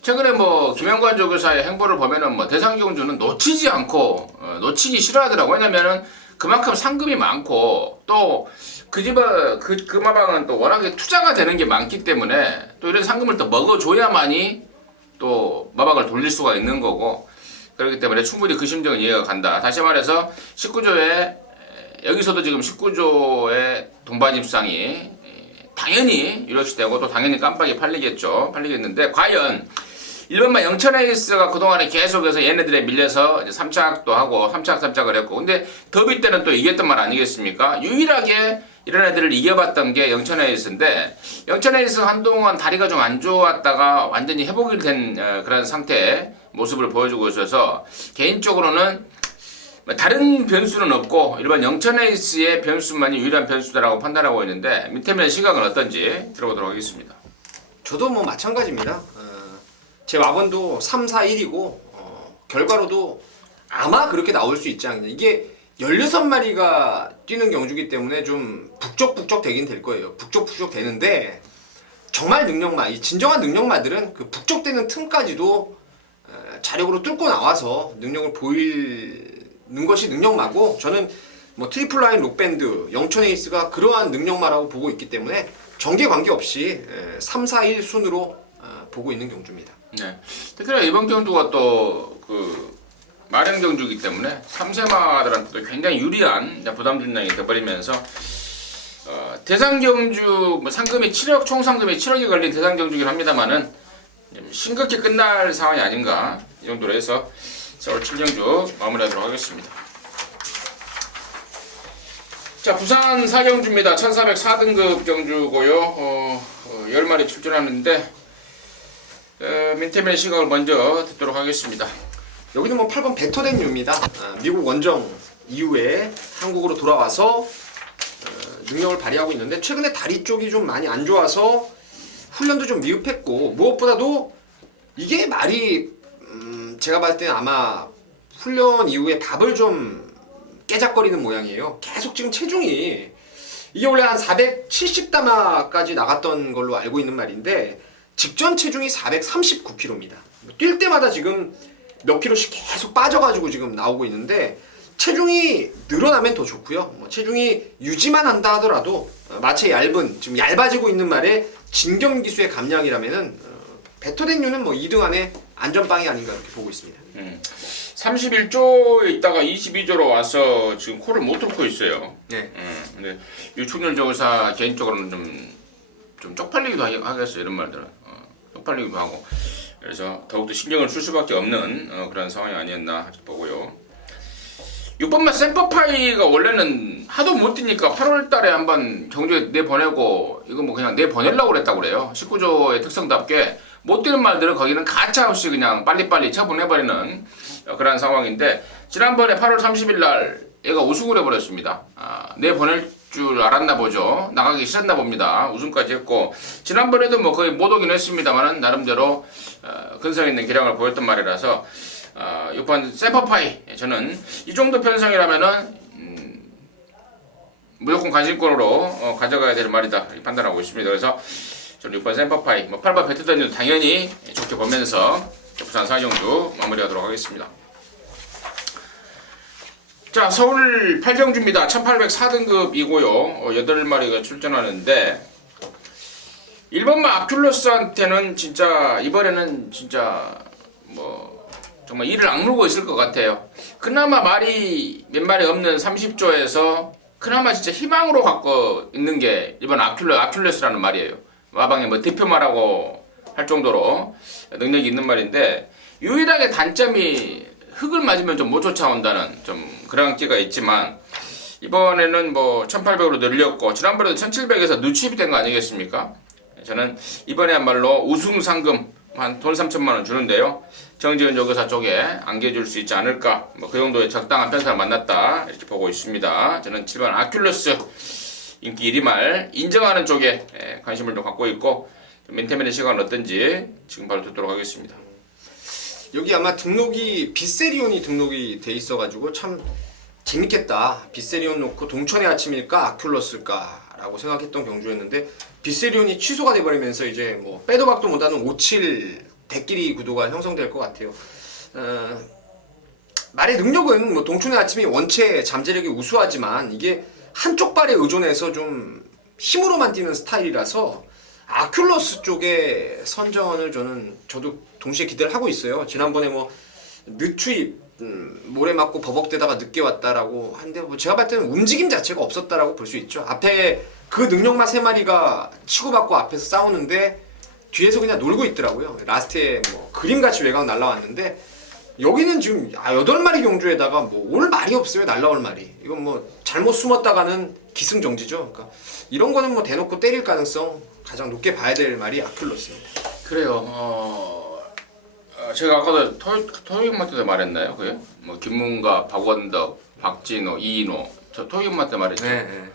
최근에 뭐 김영관 조교사의 행보를 보면은 뭐 대상경주는 놓치지 않고 놓치기 싫어하더라고. 왜냐면은 그만큼 상금이 많고 또 그 집은 그 마방은 또 워낙에 투자가 되는 게 많기 때문에 또 이런 상금을 또 먹어줘야만이 또 마방을 돌릴 수가 있는 거고 그렇기 때문에 충분히 그 심정은 이해가 간다. 다시 말해서 19조의 여기서도 지금 19조의 동반 입상이 당연히 유력시 되고 또 당연히 깜빡이 팔리겠는데 과연 1번만 영천에이스가 그동안에 계속해서 얘네들에 밀려서 이제 3착도 하고 3착을 했고 근데 더비 때는 또 이겼던 말 아니겠습니까? 유일하게 이런 애들을 이겨봤던 게 영천에이스인데 영천에이스 한동안 다리가 좀 안 좋았다가 완전히 회복이 된 그런 상태의 모습을 보여주고 있어서 개인적으로는 다른 변수는 없고 일반 영천에이스의 변수만이 유일한 변수다라고 판단하고 있는데 민태민의 시각은 어떤지 들어보도록 하겠습니다. 저도 뭐 마찬가지입니다. 제 마번도 3, 4, 1이고 결과로도 아마 그렇게 나올 수 있지 않냐. 이게 16마리가 뛰는 경주기 때문에 좀 북적북적 되긴 될 거예요. 북적북적 되는데 정말 능력마, 이 진정한 능력마들은 그 북적대는 틈까지도 자력으로 뚫고 나와서 능력을 보이는 것이 능력마고 저는 뭐 트리플 라인 록밴드, 영천에이스가 그러한 능력마라고 보고 있기 때문에 정계 관계없이 3, 4, 1 순으로 보고 있는 경주입니다. 네. 특히나 이번 경주가 또 그 마련 경주이기 때문에 3세마들한테도 굉장히 유리한 부담 분량이 돼버리면서 대상 경주 뭐 상금이 7억 총 상금이 7억이 걸린 대상 경주긴 합니다만은 심각히 끝날 상황이 아닌가 이 정도로 해서 서울 7경주 마무리하도록 하겠습니다. 자 부산 4경주입니다. 1404등급 경주고요. 10마리 출전하는데 민태민의 시각을 먼저 듣도록 하겠습니다. 여기는 뭐 8번 베터된 유입니다. 미국 원정 이후에 한국으로 돌아와서 능력을 발휘하고 있는데 최근에 다리 쪽이 좀 많이 안 좋아서 훈련도 좀 미흡했고 무엇보다도 이게 말이 제가 봤을 때는 아마 훈련 이후에 밥을 좀 깨작거리는 모양이에요. 계속 지금 체중이 이게 원래 한 470담아까지 나갔던 걸로 알고 있는 말인데 직전 체중이 439kg입니다. 뛸 때마다 지금 몇 킬로씩 계속 빠져가지고 지금 나오고 있는데 체중이 늘어나면 더 좋고요. 뭐 체중이 유지만 한다 하더라도 마체 얇은 지금 얇아지고 있는 말에 진경기수의 감량이라면은 베터된 유는 뭐 2등 안에 안전빵이 아닌가 이렇게 보고 있습니다. 31조에 있다가 22조로 와서 지금 코를 못 뚫고 있어요. 네. 근데 유충렬 조사 개인적으로는 좀 쪽팔리기도 하겠어요. 이런 말들은 쪽팔리기도 하고 그래서 더욱더 신경을 쓸 수밖에 없는 그런 상황이 아니었나 보고요. 6번만 샘퍼파이가 원래는 하도 못 뛰니까 8월달에 한번 경주에 내보내고 이거 뭐 그냥 내보내려고 그랬다고 그래요. 19조의 특성답게 못 뛰는 말들은 거기는 가차없이 그냥 빨리빨리 처분해버리는 그런 상황인데 지난번에 8월 30일 날 얘가 우승을 해버렸습니다. 내보낼 줄 알았나 보죠. 나가기 싫었나 봅니다. 우승까지 했고 지난번에도 뭐 거의 못 오긴 했습니다만은 나름대로 근성 있는 기량을 보였던 말이라서 6번 샘퍼파이 저는 이 정도 편성이라면은 무조건 관심권으로 가져가야 될 말이다 판단하고 있습니다. 그래서 저는 6번 샘퍼파이, 뭐 8번 배트던도 당연히 좋게 보면서 부산 4경주 마무리하도록 하겠습니다. 자, 서울 8경주입니다. 1804등급이고요. 8마리가 출전하는데 1번마 아큘러스한테는 진짜 이번에는 진짜 뭐 정말 이를 악물고 있을 것 같아요. 그나마 말이 몇 마리 없는 30조에서 그나마 진짜 희망으로 갖고 있는 게 이번 아큘러스라는 말이에요. 와방의 뭐 대표마라고 할 정도로 능력이 있는 말인데 유일하게 단점이 흙을 맞으면 좀 못 쫓아온다는 좀 그런 끼가 있지만 이번에는 뭐 1800으로 늘렸고 지난번에도 1700에서 누출이 된 거 아니겠습니까? 저는 이번에야말로 우승 상금 한 돈 3천만 원 주는데요. 정지은 요교사 쪽에 안겨줄 수 있지 않을까, 뭐 그 정도의 적당한 편사를 만났다 이렇게 보고 있습니다. 저는 7번 아큘러스 인기 1위 말 인정하는 쪽에 관심을 좀 갖고 있고 멘테멘의 시간은 어떤지 지금 바로 듣도록 하겠습니다. 여기 아마 등록이 비세리온이 등록이 돼 있어가지고 참 재밌겠다. 비세리온 놓고 동천의 아침일까 아큘러스일까 라고 생각했던 경주였는데 비세리온이 취소가 돼버리면서 이제 뭐 빼도 박도 못하는 57 대끼리 구도가 형성될 것 같아요. 말의 능력은 뭐 동천의 아침이 원체 잠재력이 우수하지만 이게 한쪽 발에 의존해서 좀 힘으로만 뛰는 스타일이라서 아큘러스 쪽의 선전을 저도 동시에 기대를 하고 있어요. 지난번에 뭐 늦추입 모래 맞고 버벅대다가 늦게 왔다라고 하는데 뭐 제가 봤을 때는 움직임 자체가 없었다라고 볼 수 있죠. 앞에 그 능력만 3마리가 치고받고 앞에서 싸우는데 뒤에서 그냥 놀고 있더라고요. 라스트에 뭐 그림같이 외곽 날라왔는데 여기는 지금 8마리 경주에다가 뭐 올 말이 없어요. 날라올 말이. 이건 뭐 잘못 숨었다가는 기승정지죠. 그러니까 이런 거는 뭐 대놓고 때릴 가능성 가장 높게 봐야 될 말이 아큘러스입니다. 그래요. 제가 아까도 토익마 때도 말했나요? 그게? 뭐 김문가, 박원덕, 박진호, 이인호 저 토익마 때 말했죠. 네.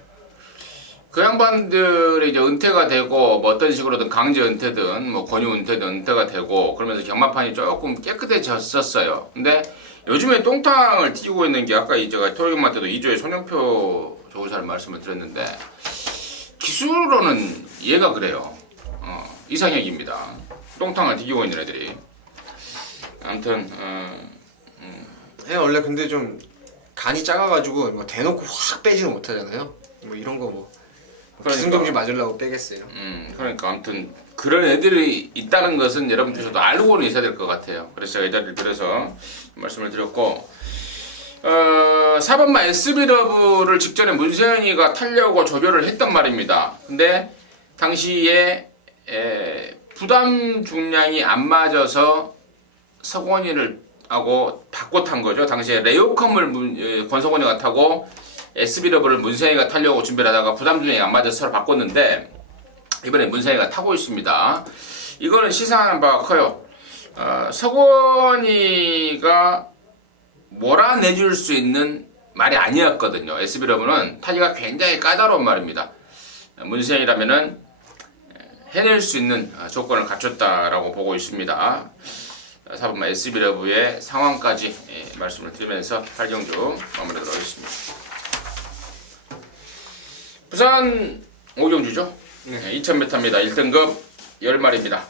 그 양반들이 이제 은퇴가 되고 뭐 어떤 식으로든 강제 은퇴든 뭐 권유 은퇴든 은퇴가 되고 그러면서 경마판이 조금 깨끗해졌었어요. 근데 요즘에 똥탕을 튀고 있는 게 아까 제가 토익마 때도 2조의 손영표 조교사를 말씀을 드렸는데 기술로는 얘가 그래요. 이상혁입니다. 똥탕을 튀기고 있는 애들이. 아무튼 원래 근데 좀 간이 작아가지고 뭐 대놓고 확 빼지는 못하잖아요. 뭐 이런 거 뭐 기승정지 맞으려고 빼겠어요. 그러니까 아무튼 그런 애들이 있다는 것은 여러분들도 알고는 있어야 될 것 같아요. 그래서 제가 이 자리를 들어서 말씀을 드렸고 4번마 SB러브를 직전에 문세현이가 타려고 조별을 했단 말입니다. 근데 당시에 부담 중량이 안 맞아서 서건이를 하고 바꿔 탄 거죠. 당시에 레오컴을 권석원이가 타고 SB러브를 문세현이가 타려고 준비를 하다가 부담 중량이 안 맞아서 서로 바꿨는데 이번에 문세현이가 타고 있습니다. 이거는 시사하는 바가 커요. 서건이가 몰아내줄 수 있는 말이 아니었거든요. SB러브는 타기가 굉장히 까다로운 말입니다. 문세현이라면은 해낼 수 있는 조건을 갖췄다라고 보고 있습니다. 4번마 SB러브의 상황까지 말씀을 드리면서 8경주 마무리하도록 하겠습니다. 부산 5경주죠. 2000m입니다. 1등급 10마리입니다.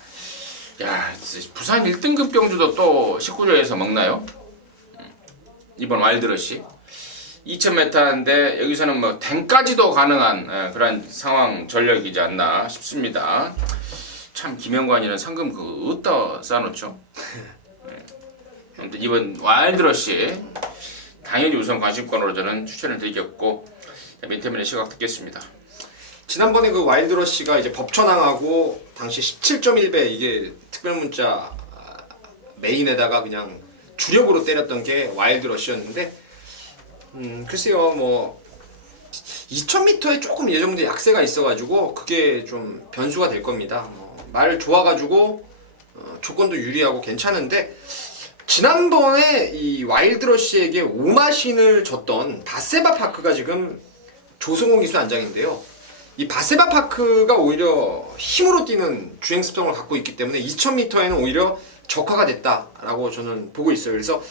야, 부산 1등급 경주도 또 19조에서 먹나요? 이번 와일드러시 2000m인데 여기서는 뭐 댕까지도 가능한 그런 상황 전력이지 않나 싶습니다. 참 김영관이는 상금 어디다 쌓아놓죠? 아무튼 이번 와일드러시 당연히 우선 관심권으로 저는 추천을 드리겠고 민태민의 시각 듣겠습니다. 지난번에 그 와일드러시가 이제 법천항하고 당시 17.1배 이게 특별문자 메인에다가 그냥 주력으로 때렸던 게 와일드러시였는데 글쎄요 뭐 2000m에 조금 예전부터 약세가 있어가지고 그게 좀 변수가 될 겁니다. 말 좋아가지고 조건도 유리하고 괜찮은데 지난번에 이 와일드러시에게 오마신을 줬던 바세바 파크가 지금 조성호 기수 안장인데요. 이 바세바 파크가 오히려 힘으로 뛰는 주행 습성을 갖고 있기 때문에 2000m에는 오히려 적화가 됐다라고 저는 보고 있어요. 그래서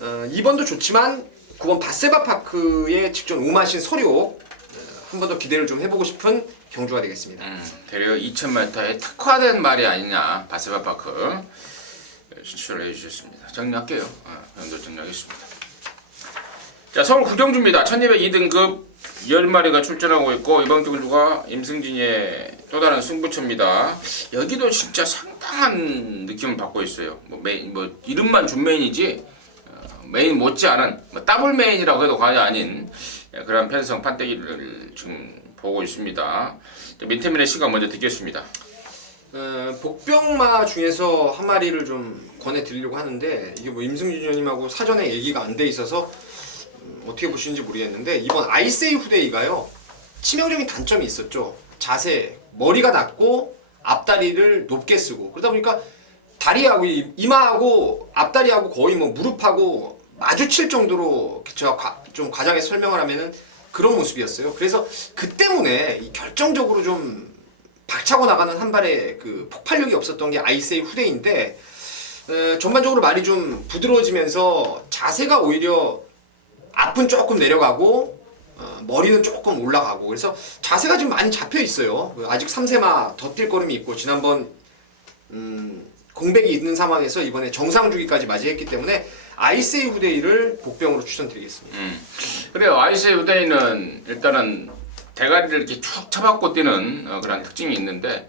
2번도 좋지만 9번 바세바 파크의 직전 오마신 서류 한 번 더 기대를 좀 해보고 싶은 경주가 되겠습니다. 대략 2000m에 특화된 말이 아니냐 바세바 파크 추천을 해주셨습니다. 정리할게요. 정도 정리하겠습니다. 자, 서울 구경주입니다. 1202등급 10마리가 출전하고 있고 이번 경주가 임승진의 또 다른 승부처입니다. 여기도 진짜 상당한 느낌을 받고 있어요. 뭐 이름만 준메인이지 메인 못지않은 더블 메인이라고 해도 과언이 아닌 그런 편성 판때기를 지금 보고 있습니다. 민태민의 시각 먼저 듣겠습니다. 복병마 중에서 한 마리를 좀 권해드리려고 하는데 이게 뭐 임승준 위원님하고 사전에 얘기가 안 돼 있어서 어떻게 보시는지 모르겠는데 이번 아이세이 후데이가요 치명적인 단점이 있었죠. 자세, 머리가 낮고 앞다리를 높게 쓰고 그러다 보니까 다리하고 이마하고 앞다리하고 거의 뭐 무릎하고 마주칠 정도로 제가 좀 과장해서 설명을 하면은 그런 모습이었어요. 그래서 그 때문에 이 결정적으로 좀 박차고 나가는 한 발의 그 폭발력이 없었던 게 아이세이 후데이인데 전반적으로 말이 좀 부드러워지면서 자세가 오히려 앞은 조금 내려가고 머리는 조금 올라가고 그래서 자세가 지금 많이 잡혀 있어요. 아직 3세마 더 뛸 걸음이 있고 지난번 공백이 있는 상황에서 이번에 정상 주기까지 맞이했기 때문에 아이세이 후데이를 복병으로 추천드리겠습니다. 그래요. 아이세이 후데이는 일단은 대가리를 이렇게 쭉 쳐박고 뛰는 그런 특징이 있는데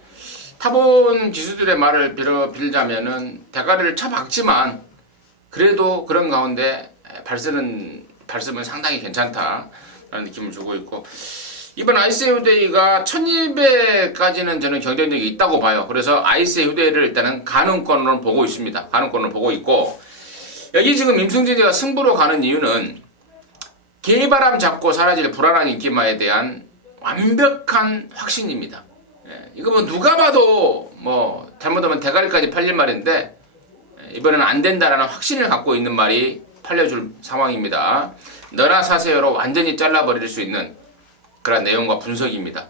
타본 기수들의 말을 빌자면은 대가리를 쳐박지만 그래도 그런 가운데 발성은 상당히 괜찮다라는 느낌을 주고 있고 이번 아이세이 후데이가 1200까지는 저는 경쟁력이 있다고 봐요. 그래서 아이세이 후데이를 일단은 가능권으로 보고 있습니다. 가능권으로 보고 있고 여기 지금 임승진이가 승부로 가는 이유는 개바람 잡고 사라질 불안한 인기마에 대한 완벽한 확신입니다. 이거 뭐 누가 봐도 뭐 잘못하면 대가리까지 팔릴 말인데 이번에는 안 된다라는 확신을 갖고 있는 말이 팔려줄 상황입니다. 너나 사세요로 완전히 잘라버릴 수 있는 그런 내용과 분석입니다.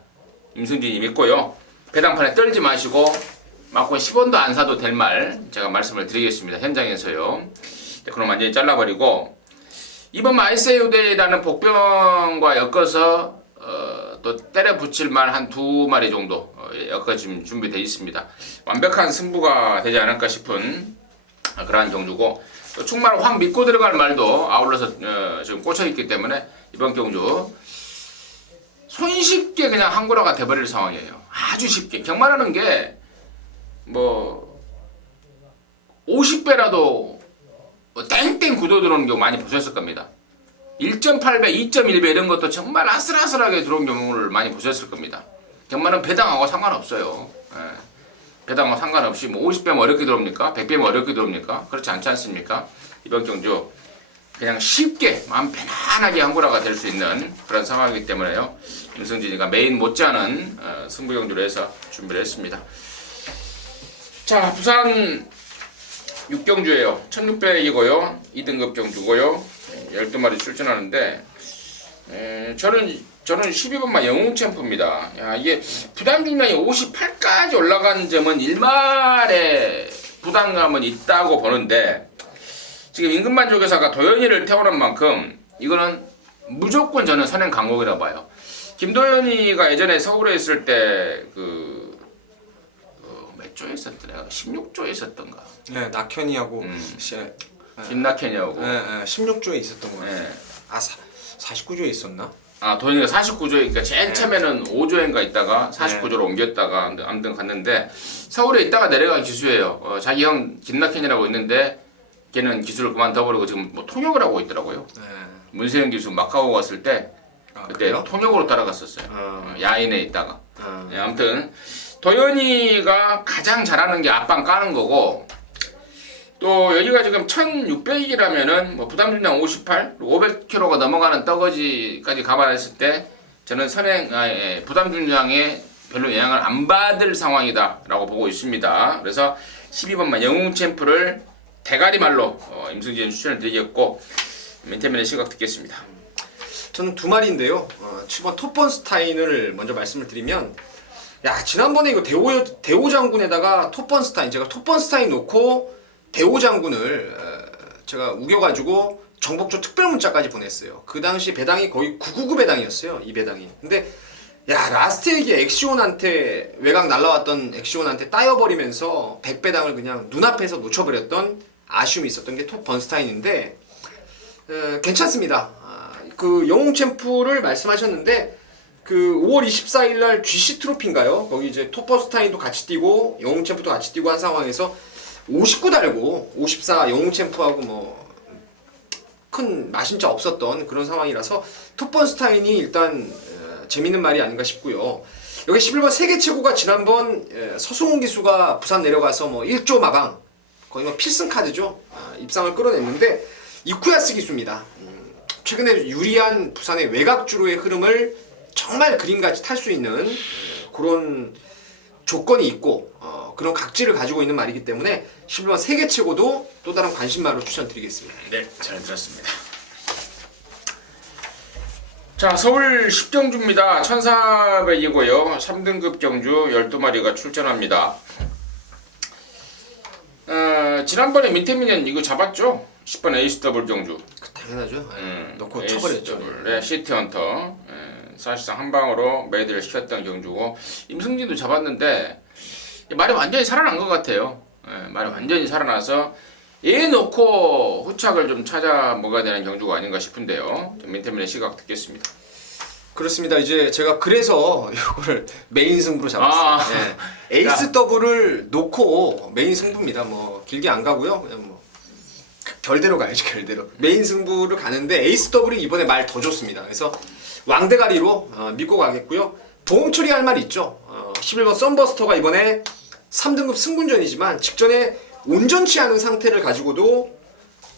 임승진이 믿고요. 배당판에 떨지 마시고 맞고 10원도 안 사도 될 말 제가 말씀을 드리겠습니다. 현장에서요. 그럼 완전히 잘라버리고 이번 아이세이 후데이라는 복병과 엮어서 또 때려 붙일 말 한 두 마리 정도 엮어 지금 준비되어 있습니다. 완벽한 승부가 되지 않을까 싶은 그러한 경주고 또 충마를 확 믿고 들어갈 말도 아울러서 지금 꽂혀 있기 때문에 이번 경주 손쉽게 그냥 한구라가 돼버릴 상황이에요. 아주 쉽게 경마라는 게 뭐 50배라도 땡땡 굳어 들어오는 경우 많이 보셨을 겁니다. 1.8배, 2.1배 이런 것도 정말 아슬아슬하게 들어온 경우를 많이 보셨을 겁니다. 경마는 배당하고 상관없어요. 배당하고 상관없이 뭐 50배면 어렵게 들어옵니까? 100배면 어렵게 들어옵니까? 그렇지 않지 않습니까? 이번 경주 그냥 쉽게 마음 편안하게 한구라가 될 수 있는 그런 상황이기 때문에요. 임승진이가 메인 못지않은 승부 경주로 해서 준비를 했습니다. 자, 부산 6경주예요. 1600이고요. 2등급 경주고요. 12마리 출전하는데 저는 12번마 영웅 챔프입니다. 야, 이게 부담 중량이 58까지 올라간 점은 일말의 부담감은 있다고 보는데 지금 임금만족에서가 도현이를 태우는 만큼 이거는 무조건 저는 선행 강곡이라고 봐요. 김도현이가 예전에 서울에 있을 때 몇 조에 있었더라? 16조에 있었던가? 네, 낙현이하고 김낙현이하고 16조에 있었던 거예요. 네. 49조에 있었나? 도현이가 49조에 그러니까 제일 처음에는 5조인가 있다가 49조로 옮겼다가 아무튼 갔는데 서울에 있다가 내려간 기수예요. 자기 형 김낙현이라고 있는데 걔는 기수를 그만둬버리고 지금 뭐 통역을 하고 있더라고요. 문세영 기수 마카오 갔을 때 그때 그래요? 통역으로 따라갔었어요. 야인에 있다가. 아무튼 도현이가 가장 잘하는 게 앞방 까는 거고 또 여기가 지금 1600이라면은 뭐 부담 중량 58, 500kg가 넘어가는 떠거지까지 감안했을 때 저는 부담 중량에 별로 영향을 안 받을 상황이다라고 보고 있습니다. 그래서 12번만 영웅 챔프를 대가리말로 임승진 추천을 드리겠고 민태민의 시각 듣겠습니다. 저는 두 마리인데요. 7번 톱번스타인을 먼저 말씀을 드리면 지난번에 이거 대호 장군에다가 톱번스타인 제가 톱번스타인 놓고 대호 장군을 제가 우겨가지고 정복조 특별 문자까지 보냈어요. 그 당시 배당이 거의 999 배당이었어요. 이 배당이. 근데 라스트 얘기 엑시온한테 외곽 날라왔던 엑시온한테 따여버리면서 100배당을 그냥 눈앞에서 놓쳐버렸던 아쉬움이 있었던 게 톱번스타인인데 괜찮습니다. 그 영웅 챔프를 말씀하셨는데 그 5월 24일 날 GC 트로피인가요? 거기 이제 토퍼스타인도 같이 뛰고 영웅 챔프도 같이 뛰고 한 상황에서 59 달고 54 영웅 챔프하고 뭐 큰 마신자 없었던 그런 상황이라서 토퍼스타인이 일단 재밌는 말이 아닌가 싶고요. 여기 11번 세계 최고가 지난번 서승훈 기수가 부산 내려가서 뭐 1조 마방 거의 뭐 필승 카드죠. 입상을 끌어냈는데 이쿠야스 기수입니다. 최근에 유리한 부산의 외곽주로의 흐름을 정말 그림같이 탈 수 있는 그런 조건이 있고 그런 각지를 가지고 있는 말이기 때문에 11번 세계 최고도 또 다른 관심말로 추천드리겠습니다. 네, 잘 들었습니다. 자, 서울 10경주입니다. 1400이고요. 3등급 경주 12마리가 출전합니다. 지난번에 민태민은 이거 잡았죠? 10번 에이스 더블 경주. 당연하죠. 넣고 에이스 쳐버렸죠. 더블, 시티 헌터. 사실상 한 방으로 메이드를 시켰던 경주고 임승진도 잡았는데 말이 완전히 살아난 것 같아요. 말이 완전히 살아나서 얘 놓고 후착을 좀 찾아 먹어야 되는 경주가 아닌가 싶은데요. 민태민의 시각 듣겠습니다. 그렇습니다. 이제 제가 그래서 이걸 메인 승부로 잡았어요. 에이스 더블을 놓고 메인 승부입니다. 뭐 길게 안 가고요. 그냥 뭐 결대로 가야죠. 결대로. 메인 승부를 가는데 에이스 더블이 이번에 말 더 좋습니다. 그래서 왕대가리로 믿고 가겠고요. 보험 처리할 말 있죠. 11번 썬버스터가 이번에 3등급 승분전이지만 직전에 온전치 않은 상태를 가지고도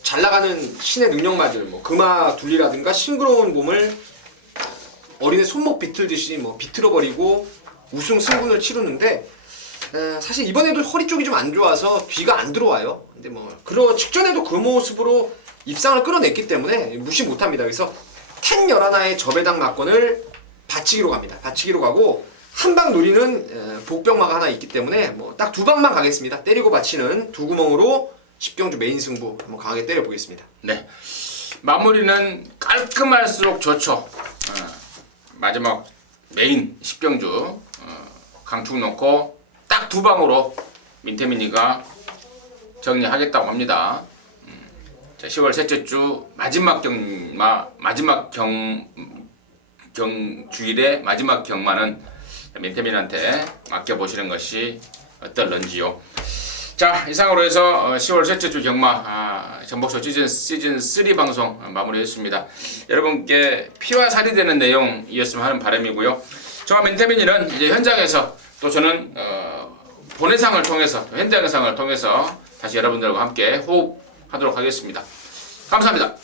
잘 나가는 신의 능력마들 뭐 금화 둘리라든가 싱그러운 몸을 어린애 손목 비틀듯이 뭐 비틀어버리고 우승 승분을 치르는데 사실 이번에도 허리 쪽이 좀 안 좋아서 뒤가 안 들어와요. 근데 뭐 직전에도 그 모습으로 입상을 끌어냈기 때문에 무시 못합니다. 그래서 10-11의 저배당 막건을 받치기로 갑니다. 받치기로 가고 한 방 노리는 복병마가 하나 있기 때문에 뭐 딱 두 방만 가겠습니다. 때리고 받치는 두 구멍으로 10경주 메인 승부 한번 강하게 때려보겠습니다. 네, 마무리는 깔끔할수록 좋죠. 마지막 메인 10경주 강축 넣고 딱 두 방으로 민태민이가 정리하겠다고 합니다. 자, 10월 셋째 주 마지막 주일의 마지막 경마는 민태민한테 맡겨보시는 것이 어떨런지요. 자, 이상으로 해서 10월 셋째 주 경마 전복쇼 시즌 3 방송 마무리했습니다. 여러분께 피와 살이 되는 내용이었으면 하는 바람이고요. 저와 민태민이는 이제 현장에서 또 저는 본회상을 통해서 현장상을 통해서 다시 여러분들과 함께 호흡하도록 하겠습니다. 감사합니다.